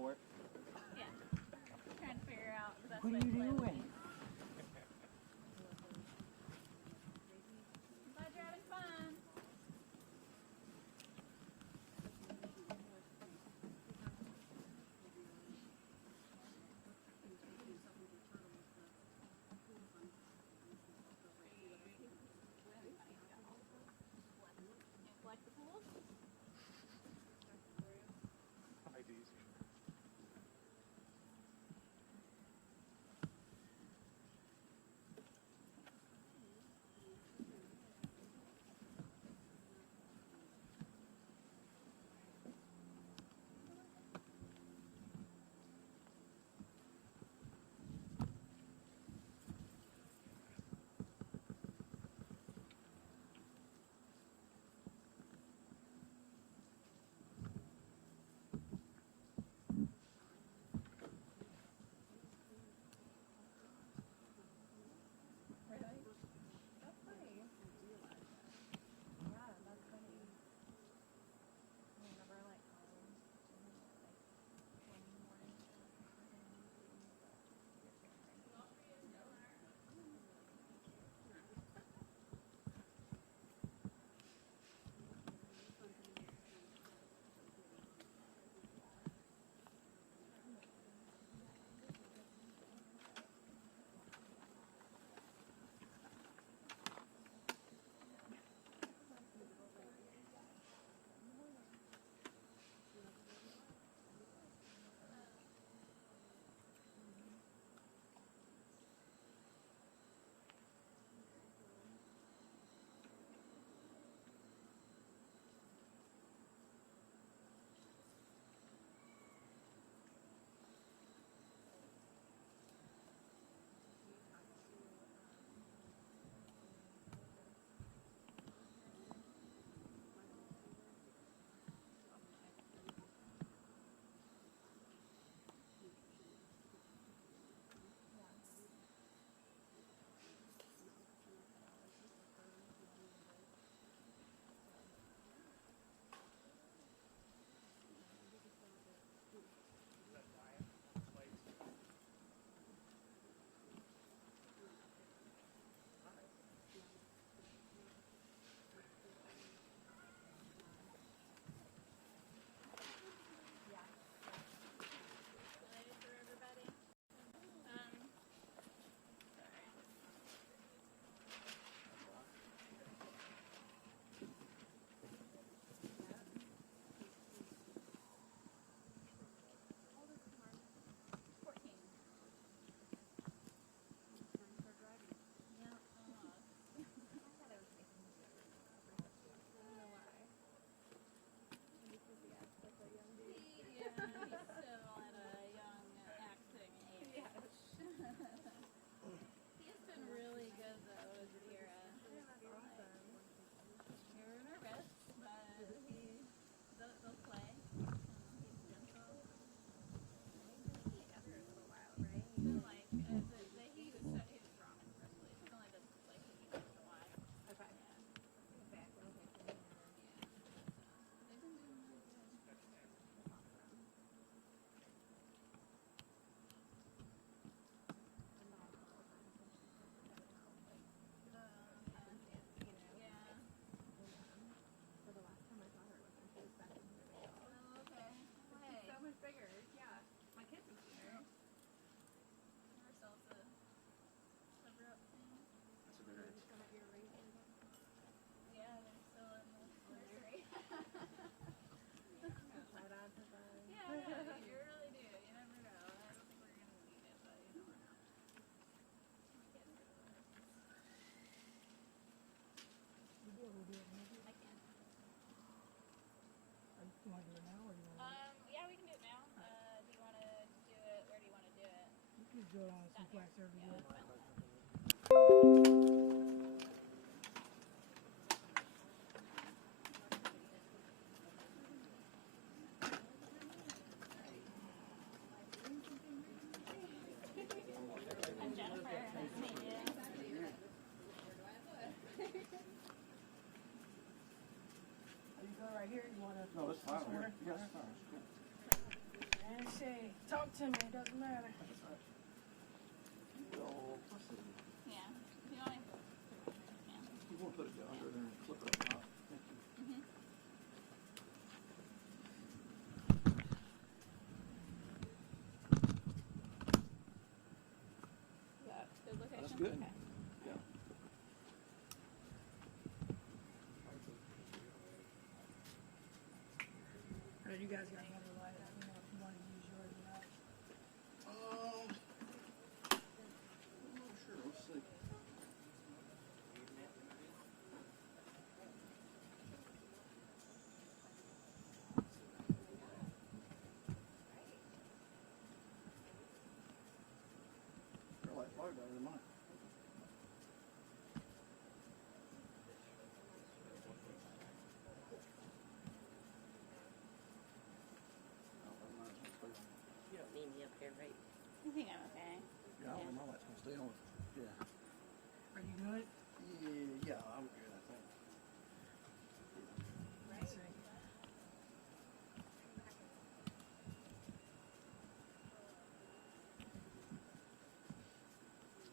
for it. Yeah. Trying to figure out the best What way are to you play with doing? these. I'm glad you're having fun. Like the pool? I do. Really? That's funny. Yeah, that's funny. Whenever I like home, like one morning, related for everybody. Sorry. How old is Mark? 14. Yeah, almost. I thought I was making him younger. I don't know why. Because he acts like a young dude. Yeah, he's still at a young acting age. Yes. He's been really good though with Vera. Yeah, that's awesome. We were nervous, but they'll play. He's gentle. He's been together a little while, right? He's been like, he was wrong in the first place. He's only been like a year and a while. Okay. Yeah. Exactly. Okay. Yeah. They've been doing really good. That's awesome. Yeah. So the last time I saw her was when she was back in Greenville. Oh, okay. She's so much bigger. Yeah. My kids have seen her. Ourselves a cover up thing. That's a good Did age. you come at your race again? Yeah, they're still in the nursery. Shout out to them. Yeah, you really do. You never know. I don't think we're gonna need it, but you never know. My kids go to the nursery. You do it, we do it maybe. I can. You want to do it now or you want to? Yeah, we can do it now. Do you want to do it? Where do you want to do it? You can just do it on some flat surface. Yeah, that's fine. I'm Jennifer. Nice to meet you. You go right here. You want to? No, that's fine. Order? Yes, fine. Handshake. to me. It doesn't matter. Well, let's see. Yeah. If you want me to put it in your hand. You want to put it down under there and flip it up top. Thank you. Mm-hmm. Is that good location? That's good. Okay. Yeah. You guys got another light. I don't know if you want to use yours or not. I'm not sure. Let's see. Your light's probably better than mine. You don't need me up here, right? I think I'm okay. Yeah, I don't know my light's gonna stay on. Yeah. Are you good? Yeah, I'm good, I think. Let's see.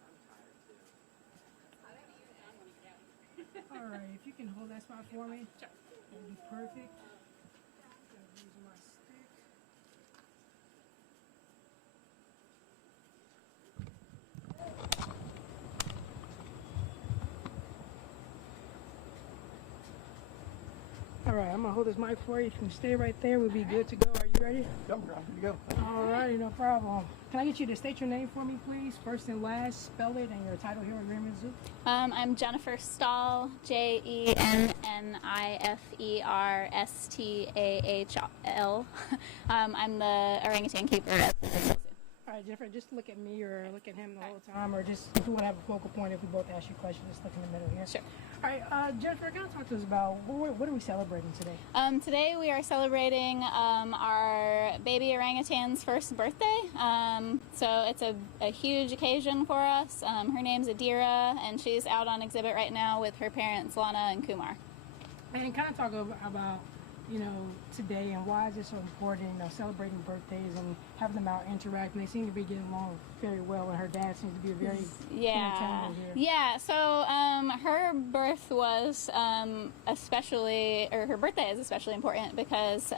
I'm tired too. All right, if you can hold that spot for me, Sure. that'd be perfect. Gonna use my stick. All right, I'm gonna hold this mic for you. If you can stay right there, we'll be good to go. Are you ready? I'm good to go. All righty, no problem. Can I get you to state your name for me, please? First and last, spell it, and your title here at Greenville Zoo. I'm Jennifer Stahl, Jenniferstahl. I'm the orangutan keeper at the Greenville Zoo. All right, Jennifer, just look at me or look at him the whole time, or just if we want to have a focal point, if we both ask you questions, just look in the middle here. Sure. All right, Jennifer, kind of talk to us about what are we celebrating today? Today we are celebrating our baby orangutan's first birthday. So it's a huge occasion for us. Her name's Adira, and she's out on exhibit right now with her parents, Lana and Kumar. And kind of talk about, today and why is it so important, celebrating birthdays and having them out interacting. They seem to be getting along very well, and her dad seems to be a very entertainer here. Yeah. So her birth was her birthday is especially important because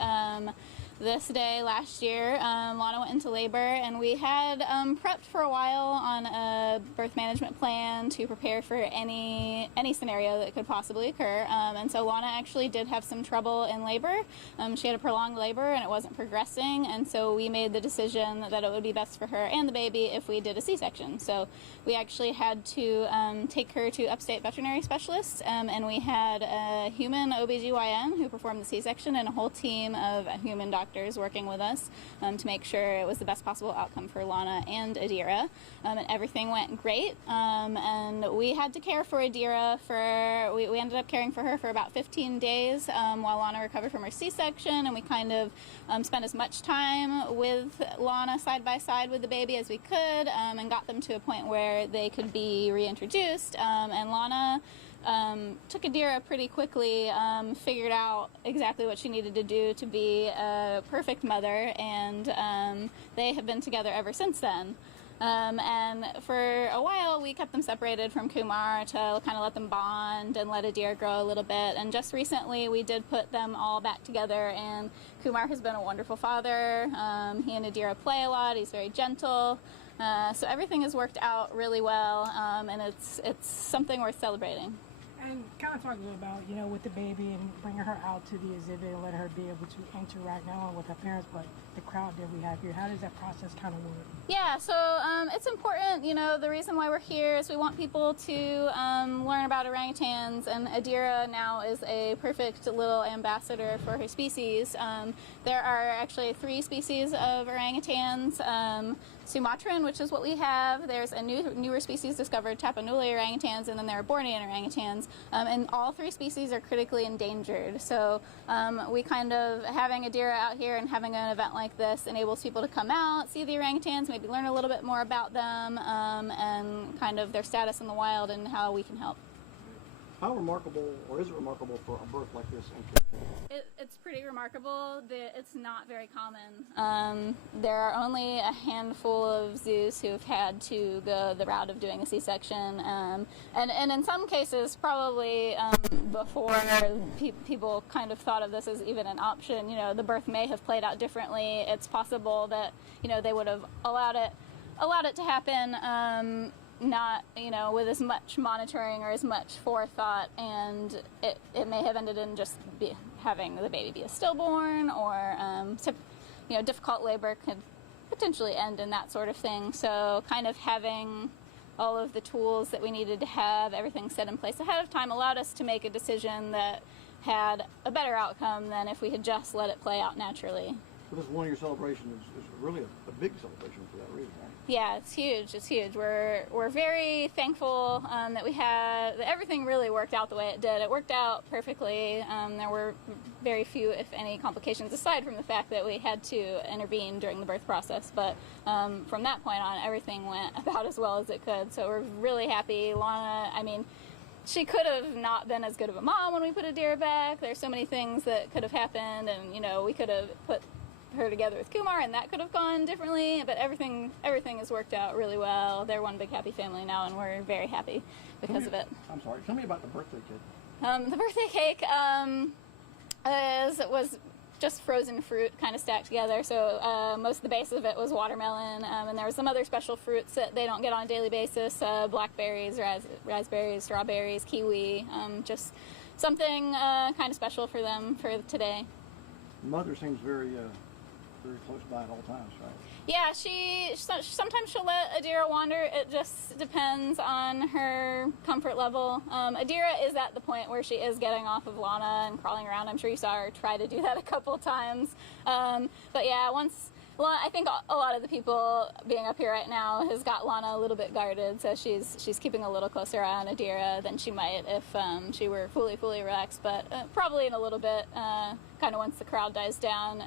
this day last year, Lana went into labor, and we had prepped for a while on a birth management plan to prepare for any scenario that could possibly occur. And so Lana actually did have some trouble in labor. She had a prolonged labor, and it wasn't progressing, and so we made the decision that it would be best for her and the baby if we did a C-section. So we actually had to take her to upstate veterinary specialists, and we had a human OBGYN who performed the C-section and a whole team of human doctors working with us to make sure it was the best possible outcome for Lana and Adira. And everything went great. And we had to care for Adira we ended up caring for her for about 15 days while Lana recovered from her C-section, and we kind of spent as much time with Lana side by side with the baby as we could, and got them to a point where they could be reintroduced. And Lana took Adira pretty quickly, figured out exactly what she needed to do to be a perfect mother, and they have been together ever since then. And for a while, we kept them separated from Kumar to kind of let them bond and let Adira grow a little bit. And just recently, we did put them all back together, and Kumar has been a wonderful father. He and Adira play a lot. He's very gentle. So everything has worked out really well, and it's something worth celebrating. And kind of talk a little about, with the baby and bringing her out to the exhibit and let her be able to interact not only with her parents, but the crowd that we have here. How does that process kind of work? Yeah, so it's important, the reason why we're here is we want people to learn about orangutans, and Adira now is a perfect little ambassador for her species. There are actually 3 species of orangutans. Sumatran, which is what we have. There's a newer species discovered, Tapanuli orangutans, and then there are Bornean orangutans. And all 3 species are critically endangered. So we kind of, having Adira out here and having an event like this enables people to come out, see the orangutans, maybe learn a little bit more about them, and kind of their status in the wild and how we can help. How remarkable, or is it remarkable for a birth like this in captivity? It's pretty remarkable. It's not very common. There are only a handful of zoos who've had to go the route of doing a C-section, and in some cases, probably before people kind of thought of this as even an option. You know, the birth may have played out differently. It's possible that they would have allowed it to happen. Not, with as much monitoring or as much forethought, and it may have ended in just having the baby be a stillborn, or difficult labor could potentially end in that sort of thing. So kind of having all of the tools that we needed to have, everything set in place ahead of time, allowed us to make a decision that had a better outcome than if we had just let it play out naturally. So this one-year celebration is really a big celebration for that reason, right? Yeah, it's huge. It's huge. We're very thankful that everything really worked out the way it did. It worked out perfectly. There were very few, if any, complications aside from the fact that we had to intervene during the birth process. But from that point on, everything went about as well as it could. So we're really happy. Lana, she could have not been as good of a mom when we put Adira back. There's so many things that could have happened, and we could have put her together with Kumar, and that could have gone differently, but everything has worked out really well. They're one big happy family now, and we're very happy because of it. I'm sorry, tell me about the birthday cake. The birthday cake was just frozen fruit kind of stacked together, so most of the base of it was watermelon, and there were some other special fruits that they don't get on a daily basis, blackberries, raspberries, strawberries, kiwi, just something kind of special for them for today. Mother seems very close by at all times, right? Yeah, sometimes she'll let Adira wander. It just depends on her comfort level. Adira is at the point where she is getting off of Lana and crawling around. I'm sure you saw her try to do that a couple times. But yeah, I think a lot of the people being up here right now has got Lana a little bit guarded, so she's keeping a little closer eye on Adira than she might if she were fully relaxed. But probably in a little bit, kind of once the crowd dies down,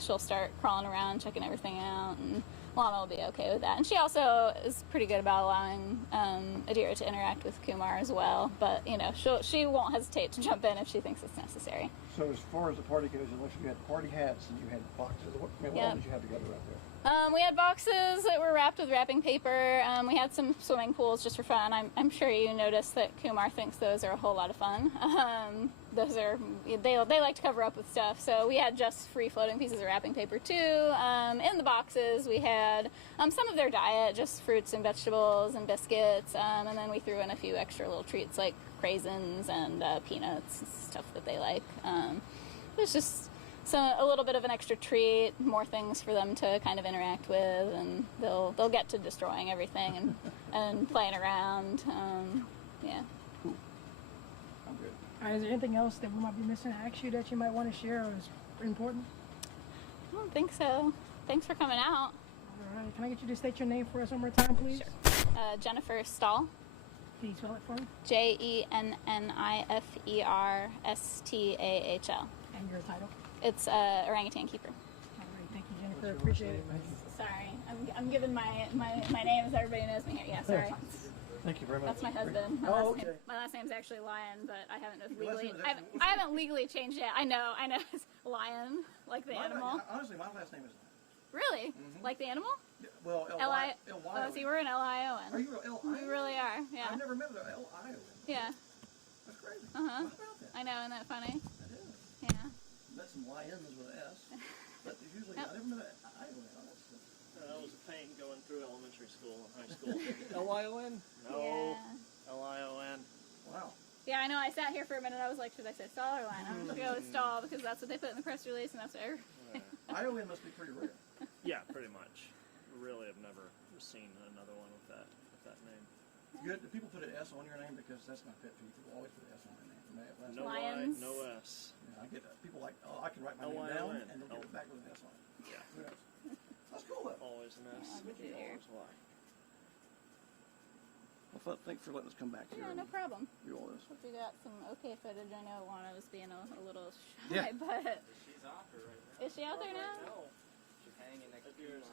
she'll start crawling around, checking everything out, and Lana will be okay with that. And she also is pretty good about allowing Adira to interact with Kumar as well. But she won't hesitate to jump in if she thinks it's necessary. So as far as the party goes, it looks like you had party hats and you had boxes. What all did you have together right there? We had boxes that were wrapped with wrapping paper. We had some swimming pools just for fun. I'm sure you noticed that Kumar thinks those are a whole lot of fun. They like to cover up with stuff, so we had just free floating pieces of wrapping paper too. In the boxes we had some of their diet, just fruits and vegetables and biscuits, and then we threw in a few extra little treats like raisins and peanuts and stuff that they like. It was just a little bit of an extra treat, more things for them to kind of interact with, and they'll get to destroying everything and playing around. Yeah. Cool. I'm good. All right, is there anything else that we might be missing to ask you that you might want to share or is important? I don't think so. Thanks for coming out. All right, can I get you to state your name for us one more time, please? Sure. Jennifer Stahl. Can you spell it for me? JENNIFERSTAHL. And your title? It's orangutan keeper. All right, thank you, Jennifer. Appreciate it. Sorry, I'm giving my name as everybody knows me here. Yeah, sorry. Thank you very much. That's my husband. Okay. My last name's actually Lion, but I haven't Your last legally. name is actually- I haven't legally changed it. I know. It's Lion, like the animal. Honestly, my last name is Really? Like the animal? well L-I. L-Y. Oh, see, we're an L-I-O-N. Are you an L-I-O-N? We really are. Yeah. I've never met an L-I-O-N. Yeah. That's crazy. Uh-huh. What about that? I know. Isn't that funny? It is. Yeah. Met some lions with an S, but usually I never met an I-O-N. That was a pain going through elementary school and high school. L-I-O-N? No, Yeah. L-I-O-N. Wow. Yeah, I know. I sat here for a minute. I was like, should I say stall or line? I'm just gonna go with stall because that's what they put in the press release, and that's what I-O-N must be pretty rare. Yeah, pretty much. Really, I've never seen another one with that name. Good. Do people put an S on your name? Because that's my pet peeve. People always put an S on their name. No Lions. Y, no S. Yeah, I get people like, oh, I can write my name down L-I-O-N. and they'll get it back with an S on it. Yeah. Who knows? That's cool though. Always an S. Yeah, Always Y. Well, thanks for letting us come back here. Yeah, no problem. Do all this. Hope we got some okay footage. I know Lana was being a little shy, Yeah. but She's off her right now. is she out there now? No. She's hanging next to you.